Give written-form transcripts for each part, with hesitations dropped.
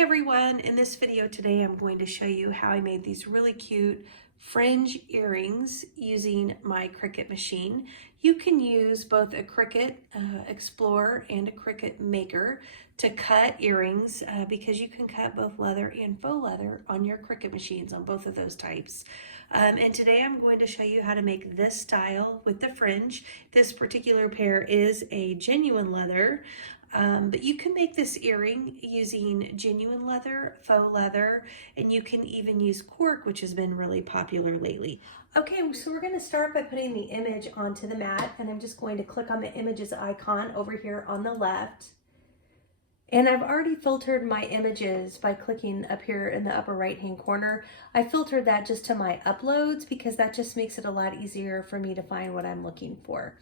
everyone, in this video today I'm going to show you how I made these really cute fringe earrings using my Cricut machine. You can use both a Cricut Explore and a Cricut Maker to cut earrings because you can cut both leather and faux leather on your Cricut machines on both of those types. And today I'm going to show you how to make this style with the fringe. This particular pair is a genuine leather. But you can make this earring using genuine leather, faux leather, and you can even use cork, which has been really popular lately. Okay, so we're going to start by putting the image onto the mat, and I'm just going to click on the images icon over here on the left. And I've already filtered my images by clicking up here in the upper right hand corner. I filtered that just to my uploads because that just makes it a lot easier for me to find what I'm looking for.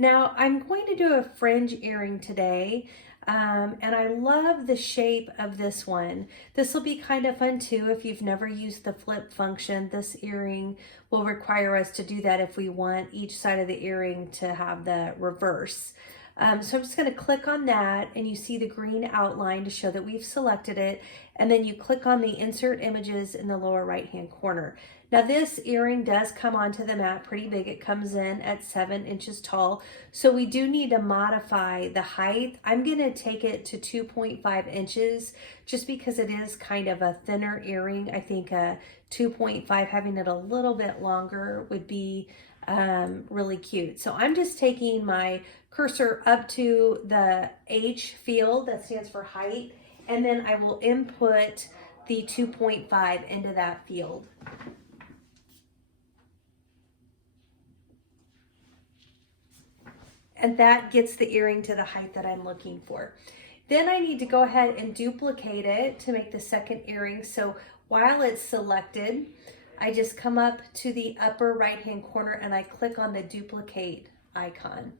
Now I'm going to do a fringe earring today, and I love the shape of this one. This will be kind of fun too if you've never used the flip function. This earring will require us to do that if we want each side of the earring to have the reverse. So I'm just going to click on that, and you see the green outline to show that we've selected it, and then you click on the insert images in the lower right hand corner. Now this earring does come onto the mat pretty big. It comes in at 7 inches tall, so we do need to modify the height. I'm going to take it to 2.5 inches just because it is kind of a thinner earring. I think 2.5, having it a little bit longer, would be really cute. So I'm just taking my cursor up to the H field that stands for height, and then I will input the 2.5 into that field. And that gets the earring to the height that I'm looking for. Then I need to go ahead and duplicate it to make the second earring. So while it's selected, I just come up to the upper right hand corner and I click on the duplicate icon.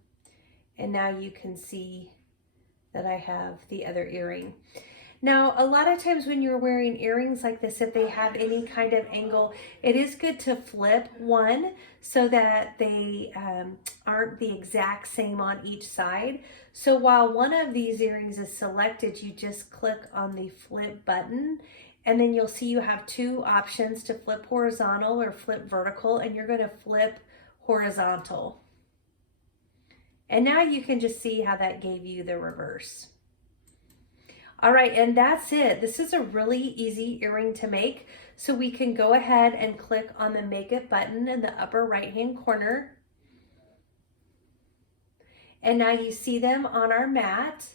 And now you can see that I have the other earring. Now, a lot of times when you're wearing earrings like this, if they have any kind of angle, it is good to flip one so that they aren't the exact same on each side. So while one of these earrings is selected, you just click on the flip button, and then you'll see you have two options to flip horizontal or flip vertical, and you're going to flip horizontal. And now you can just see how that gave you the reverse. All right, and that's it. This is a really easy earring to make. So we can go ahead and click on the Make It button in the upper right-hand corner. And now you see them on our mat.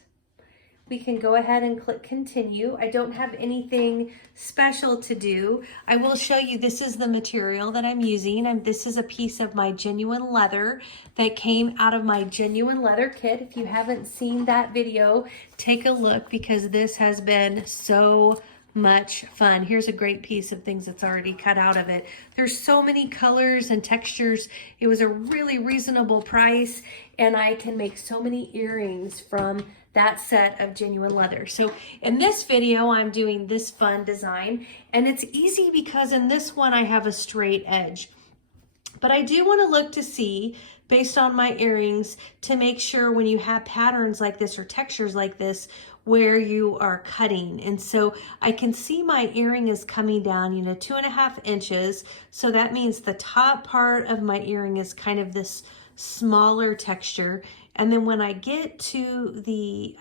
We can go ahead and click Continue. I don't have anything special to do. I will show you, this is the material that I'm using, and this is a piece of my genuine leather that came out of my genuine leather kit. If you haven't seen that video, take a look because this has been so much fun. Here's a great piece of things that's already cut out of it. There's so many colors and textures. It was a really reasonable price, and I can make so many earrings from that set of genuine leather. So in this video, I'm doing this fun design, and it's easy because in this one I have a straight edge. But I do want to look to see, based on my earrings, to make sure when you have patterns like this or textures like this, where you are cutting. And so I can see my earring is coming down, 2.5 inches. So that means the top part of my earring is kind of this smaller texture. And then when I get to the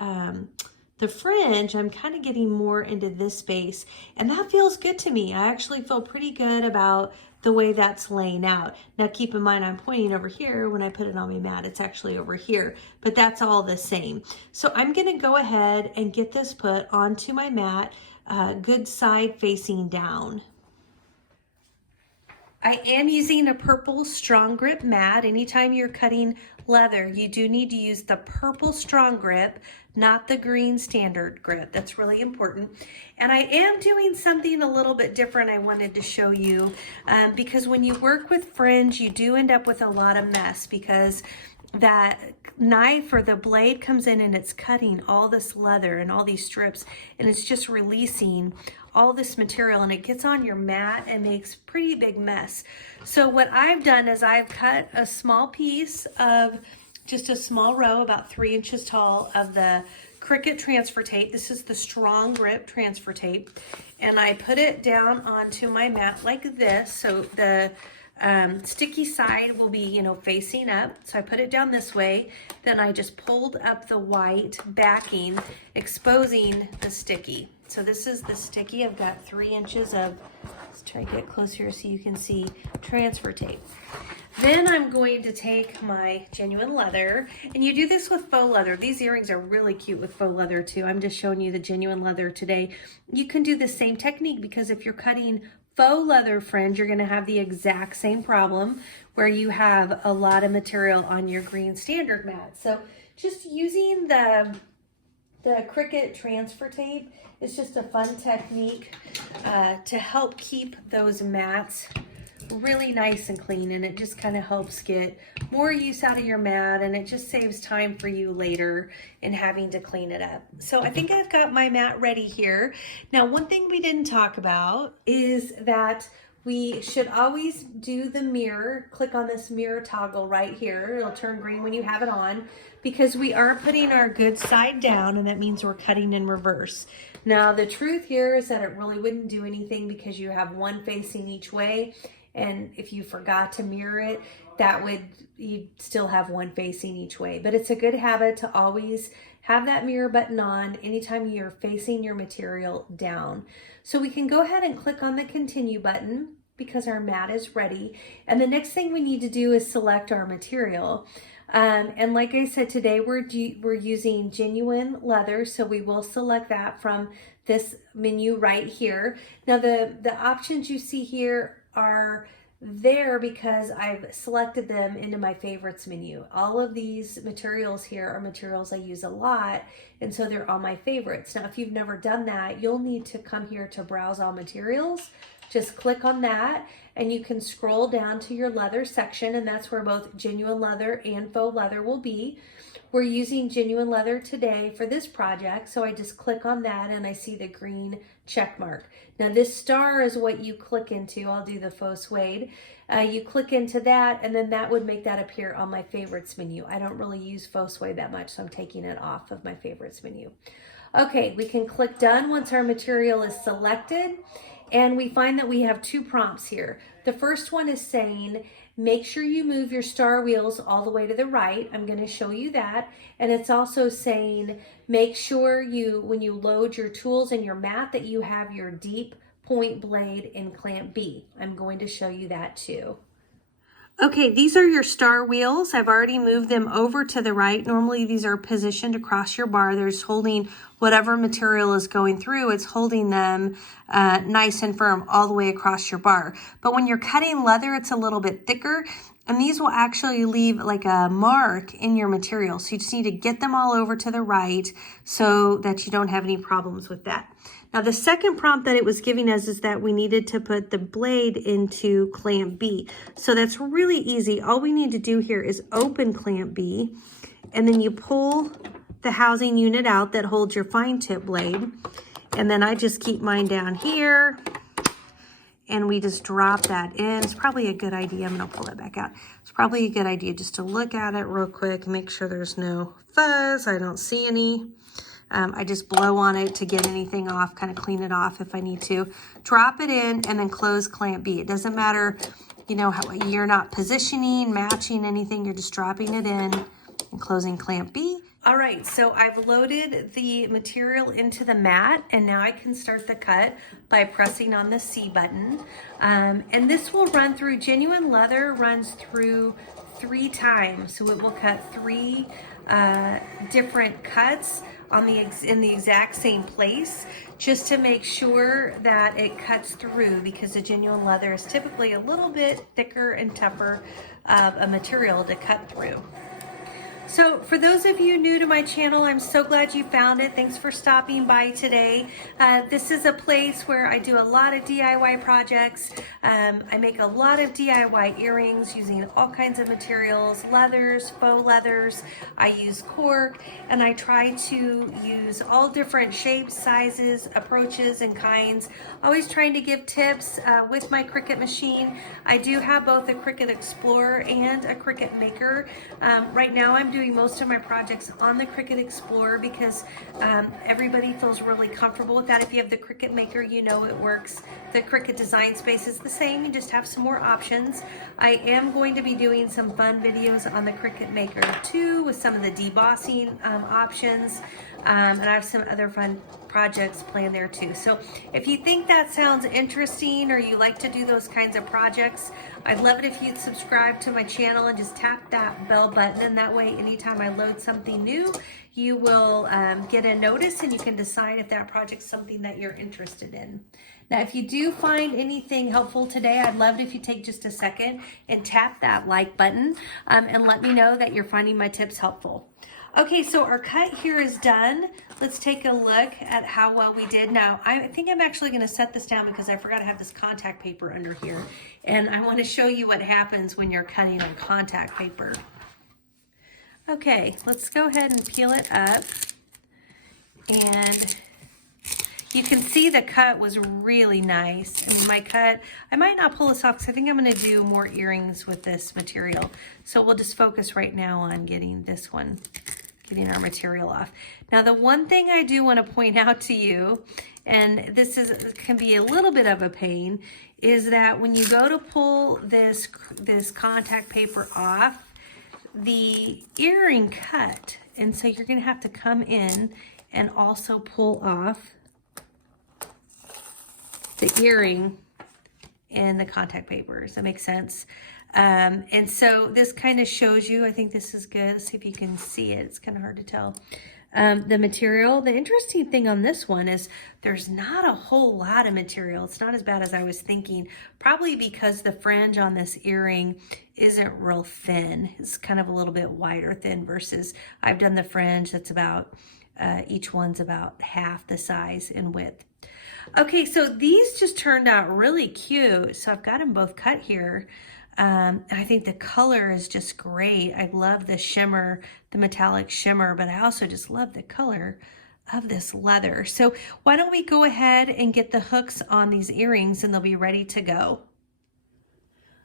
fringe, I'm kind of getting more into this space, and that feels good to me. I actually feel pretty good about the way that's laying out. Now keep in mind, I'm pointing over here. When I put it on my mat, it's actually over here, but that's all the same. So I'm gonna go ahead and get this put onto my mat, good side facing down. I am using a purple strong grip mat. Anytime you're cutting leather, you do need to use the purple strong grip, not the green standard grip. That's really important. And I am doing something a little bit different I wanted to show you because when you work with fringe, you do end up with a lot of mess because that knife or the blade comes in and it's cutting all this leather and all these strips, and it's just releasing all this material, and it gets on your mat and makes pretty big mess. So what I've done is I've cut a small piece of just a small row, about 3 inches tall, of the Cricut transfer tape. This is the strong grip transfer tape. And I put it down onto my mat like this. So the sticky side will be, facing up. So I put it down this way. Then I just pulled up the white backing, exposing the sticky. So this is the sticky. I've got 3 inches of, let's try to get closer so you can see, transfer tape. Then I'm going to take my genuine leather, and you do this with faux leather. These earrings are really cute with faux leather too. I'm just showing you the genuine leather today. You can do the same technique, because if you're cutting faux leather fringe, you're gonna have the exact same problem where you have a lot of material on your green standard mat. So just using the Cricut transfer tape is just a fun technique to help keep those mats really nice and clean, and it just kind of helps get more use out of your mat, and it just saves time for you later in having to clean it up. So I think I've got my mat ready here. Now, one thing we didn't talk about is that we should always do the mirror. Click on this mirror toggle right here. It'll turn green when you have it on, because we are putting our good side down, and that means we're cutting in reverse. Now, the truth here is that it really wouldn't do anything, because you have one facing each way. And if you forgot to mirror it, you'd still have one facing each way. But it's a good habit to always have that mirror button on anytime you're facing your material down. So we can go ahead and click on the continue button, because our mat is ready. And the next thing we need to do is select our material. And like I said, today we're using genuine leather, so we will select that from this menu right here. Now the options you see here are there because I've selected them into my favorites menu. All of these materials here are materials I use a lot, and so they're all my favorites. Now, if you've never done that, you'll need to come here to browse all materials. Just click on that, and you can scroll down to your leather section, and that's where both genuine leather and faux leather will be. We're using genuine leather today for this project, so I just click on that and I see the green check mark. Now this star is what you click into. I'll do the faux suede. You click into that, and then that would make that appear on my favorites menu. I don't really use faux suede that much, so I'm taking it off of my favorites menu. Okay, we can click done once our material is selected, and we find that we have 2 prompts here. The first one is saying, make sure you move your star wheels all the way to the right. I'm going to show you that. And it's also saying, make sure when you load your tools in your mat, that you have your deep point blade in clamp B. I'm going to show you that too. Okay, these are your star wheels. I've already moved them over to the right. Normally these are positioned across your bar. They're just holding whatever material is going through. It's holding them nice and firm all the way across your bar. But when you're cutting leather, it's a little bit thicker, and these will actually leave like a mark in your material. So you just need to get them all over to the right so that you don't have any problems with that. Now, the second prompt that it was giving us is that we needed to put the blade into clamp B. So that's really easy. All we need to do here is open clamp B, and then you pull the housing unit out that holds your fine tip blade. And then I just keep mine down here, and we just drop that in. It's probably a good idea. I'm gonna pull that back out. It's probably a good idea just to look at it real quick, make sure there's no fuzz. I don't see any. I just blow on it to get anything off, kind of clean it off if I need to. Drop it in and then close clamp B. It doesn't matter, how you're not positioning, matching anything. You're just dropping it in and closing clamp B. All right, so I've loaded the material into the mat, and now I can start the cut by pressing on the C button. And this will run through, genuine leather runs through 3 times. So it will cut 3 different cuts in the exact same place, just to make sure that it cuts through, because the genuine leather is typically a little bit thicker and tougher of a material to cut through. So for those of you new to my channel, I'm so glad you found it. Thanks for stopping by today. This is a place where I do a lot of DIY projects. I make a lot of DIY earrings using all kinds of materials, leathers, faux leathers. I use cork, and I try to use all different shapes, sizes, approaches, and kinds. Always trying to give tips with my Cricut machine. I do have both a Cricut Explorer and a Cricut Maker. Right now I'm doing most of my projects on the Cricut Explorer because everybody feels really comfortable with that. If you have the Cricut Maker, you know it works. The Cricut Design Space is the same. You just have some more options. I am going to be doing some fun videos on the Cricut Maker too with some of the debossing options. And I have some other fun projects planned there too. So if you think that sounds interesting or you like to do those kinds of projects, I'd love it if you'd subscribe to my channel and just tap that bell button, and that way anytime I load something new, you will get a notice and you can decide if that project's something that you're interested in. Now, if you do find anything helpful today, I'd love it if you take just a second and tap that like button and let me know that you're finding my tips helpful. Okay, so our cut here is done. Let's take a look at how well we did. Now, I think I'm actually gonna set this down because I forgot to have this contact paper under here. And I wanna show you what happens when you're cutting on contact paper. Okay, let's go ahead and peel it up. And you can see the cut was really nice. I mean, my cut, I might not pull this off because I think I'm gonna do more earrings with this material. So we'll just focus right now on getting this one, getting our material off. Now, the one thing I do want to point out to you, and this can be a little bit of a pain, is that when you go to pull this contact paper off, the earring cut, and so you're going to have to come in and also pull off the earring and the contact paper. Does that make sense? And so this kind of shows you, I think this is good. Let's see if you can see it. It's kind of hard to tell. The material, the interesting thing on this one is there's not a whole lot of material. It's not as bad as I was thinking, probably because the fringe on this earring isn't real thin. It's kind of a little bit wider thin versus I've done the fringe that's about, each one's about half the size in width. Okay, so these just turned out really cute. So I've got them both cut here. And I think the color is just great. I love the shimmer, the metallic shimmer, but I also just love the color of this leather. So why don't we go ahead and get the hooks on these earrings and they'll be ready to go.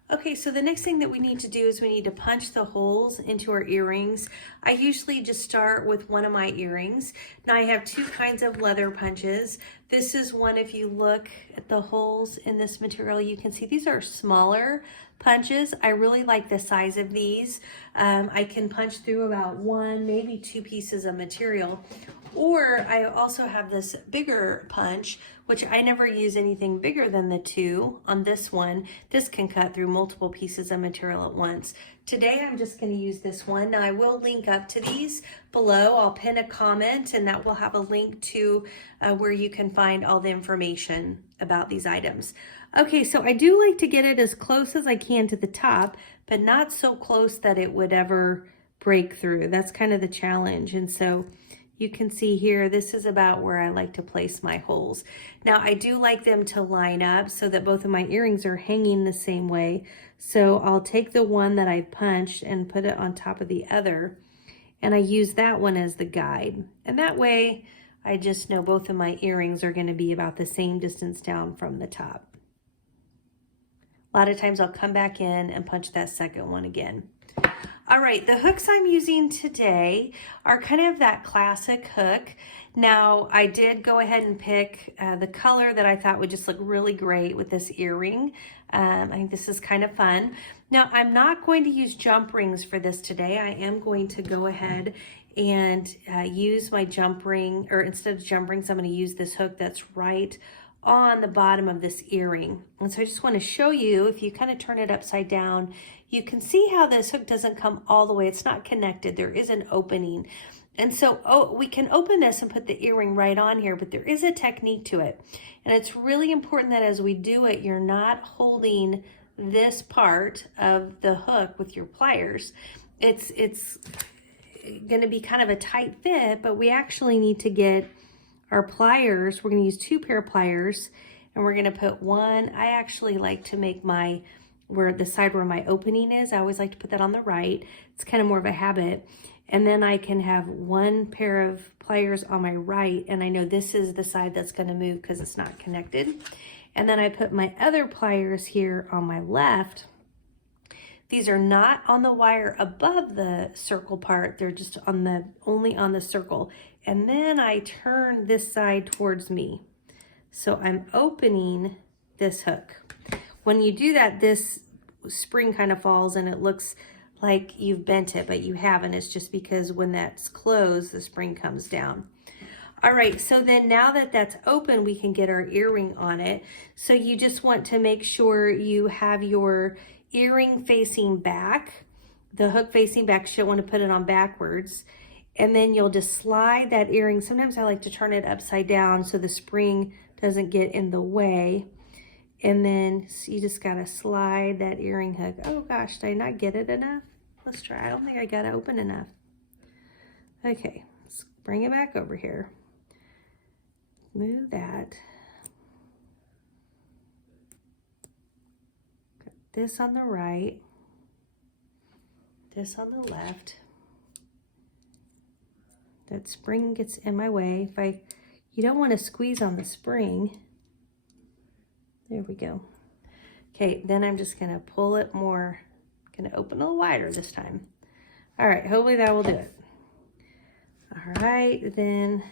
Okay, so the next thing that we need to do is we need to punch the holes into our earrings. I usually just start with one of my earrings. Now I have two kinds of leather punches. This is one, if you look at the holes in this material, you can see these are smaller punches. I really like the size of these. I can punch through about one, maybe two pieces of material. Or I also have this bigger punch, which I never use anything bigger than the two on this one. This can cut through multiple pieces of material at once. Today, I'm just going to use this one. Now, I will link up to these below. I'll pin a comment and that will have a link to where you can find all the information about these items. Okay, so I do like to get it as close as I can to the top, but not so close that it would ever break through. That's kind of the challenge. And so you can see here, this is about where I like to place my holes. Now, I do like them to line up so that both of my earrings are hanging the same way. So I'll take the one that I punched and put it on top of the other, and I use that one as the guide. And that way, I just know both of my earrings are gonna be about the same distance down from the top. A lot of times I'll come back in and punch that second one again. All right, the hooks I'm using today are kind of that classic hook. Now, I did go ahead and pick the color that I thought would just look really great with this earring. I think this is kind of fun. Now, I'm not going to use jump rings for this today. I am going to go ahead and use my jump ring, or instead of jump rings, I'm going to use this hook that's right on the bottom of this earring. And so I just want to show you, if you kind of turn it upside down, you can see how this hook doesn't come all the way. It's not connected. There is an opening. And so we can open this and put the earring right on here, but there is a technique to it. And it's really important that as we do it, you're not holding this part of the hook with your pliers. It's going to be kind of a tight fit, but we actually need to get our pliers. We're going to use 2 pair of pliers, and we're going to put one. I actually like to make my, where the side where my opening is, I always like to put that on the right. It's kind of more of a habit. And then I can have 1 pair of pliers on my right, and I know this is the side that's going to move because it's not connected. And then I put my other pliers here on my left. These are not on the wire above the circle part. They're just on the, only on the circle. And then I turn this side towards me. So I'm opening this hook. When you do that, this spring kind of falls and it looks like you've bent it, but you haven't. It's just because when that's closed, the spring comes down. All right, so then now that that's open, we can get our earring on it. So you just want to make sure you have your earring facing back, the hook facing back. You don't want to put it on backwards. And then you'll just slide that earring. Sometimes I like to turn it upside down so the spring doesn't get in the way. And then you just gotta slide that earring hook. Oh gosh, did I not get it enough? Let's try. I don't think I got it open enough. Okay, let's bring it back over here. Move that. Got this on the right, this on the left. That spring gets in my way. You don't want to squeeze on the spring. There we go. Okay, then I'm just gonna pull it more. I'm gonna open a little wider this time. All right, hopefully that will do it. All right, then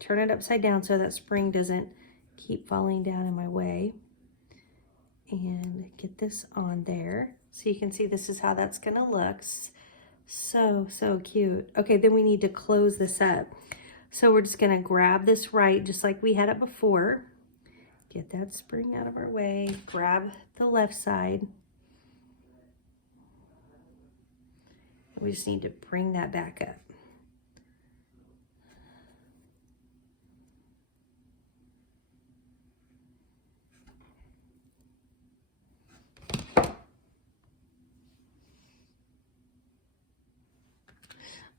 turn it upside down so that spring doesn't keep falling down in my way. And get this on there. So you can see this is how that's gonna look. So, so cute. Okay, then we need to close this up. So we're just gonna grab this right, just like we had it before. Get that spring out of our way, grab the left side. We just need to bring that back up.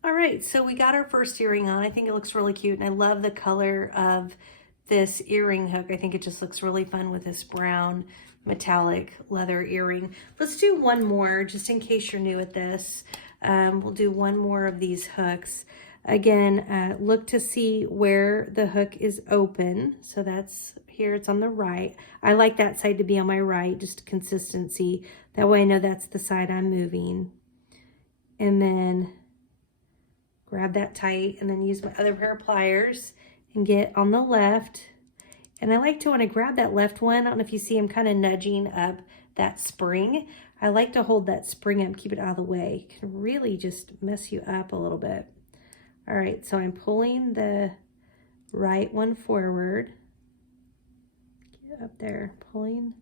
All right, so we got our first earring on. I think it looks really cute, and I love the color of this earring hook. I think it just looks really fun with this brown metallic leather earring. Let's do one more, just in case you're new at this. We'll do one more of these hooks. Again, look to see where the hook is open. So that's here, it's on the right. I like that side to be on my right, just consistency. That way I know that's the side I'm moving. And then grab that tight and then use my other pair of pliers and get on the left. And I like to, when I grab that left one, I don't know if you see I'm kind of nudging up that spring. I like to hold that spring up, keep it out of the way. It can really just mess you up a little bit. All right, so I'm pulling the right one forward. Get up there, pulling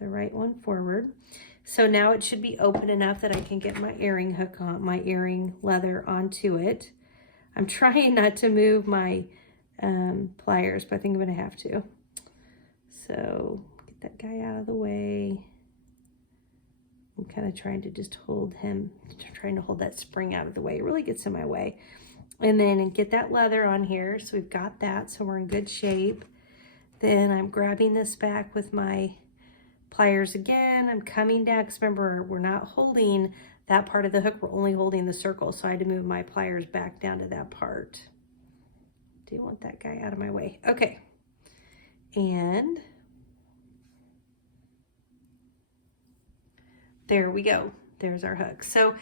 the right one forward. So now it should be open enough that I can get my earring hook on, my earring leather onto it. I'm trying not to move my pliers, but I think I'm gonna have to. So get that guy out of the way. I'm kind of trying to just hold him, trying to hold that spring out of the way. It really gets in my way. And then get that leather on here. So we've got that, so we're in good shape. Then I'm grabbing this back with my pliers again. I'm coming down, because remember, we're not holding that part of the hook, we're only holding the circle. So I had to move my pliers back down to that part. Do you want that guy out of my way? Okay. And there we go. There's our hook. So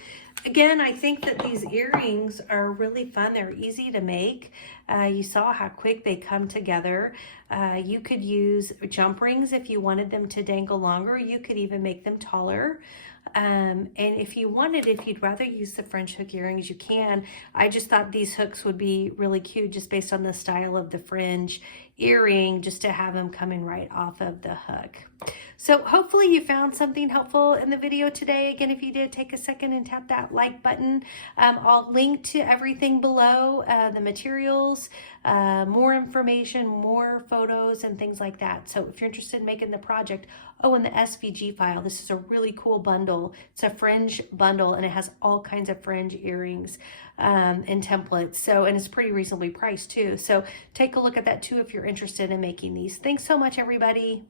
again, I think that these earrings are really fun. They're easy to make. You saw how quick they come together. You could use jump rings if you wanted them to dangle longer. You could even make them taller. And if you'd rather use the French hook earrings, you can. I just thought these hooks would be really cute just based on the style of the fringe earring, just to have them coming right off of the hook. So hopefully you found something helpful in the video today. Again, if you did, take a second and tap that like button. I'll link to everything below, the materials, more information, more photos and things like that. So if you're interested in making the project, oh, and the SVG file, this is a really cool bundle. It's a fringe bundle and it has all kinds of fringe earrings and templates. So, and it's pretty reasonably priced too. So take a look at that too if you're interested in making these. Thanks so much, everybody.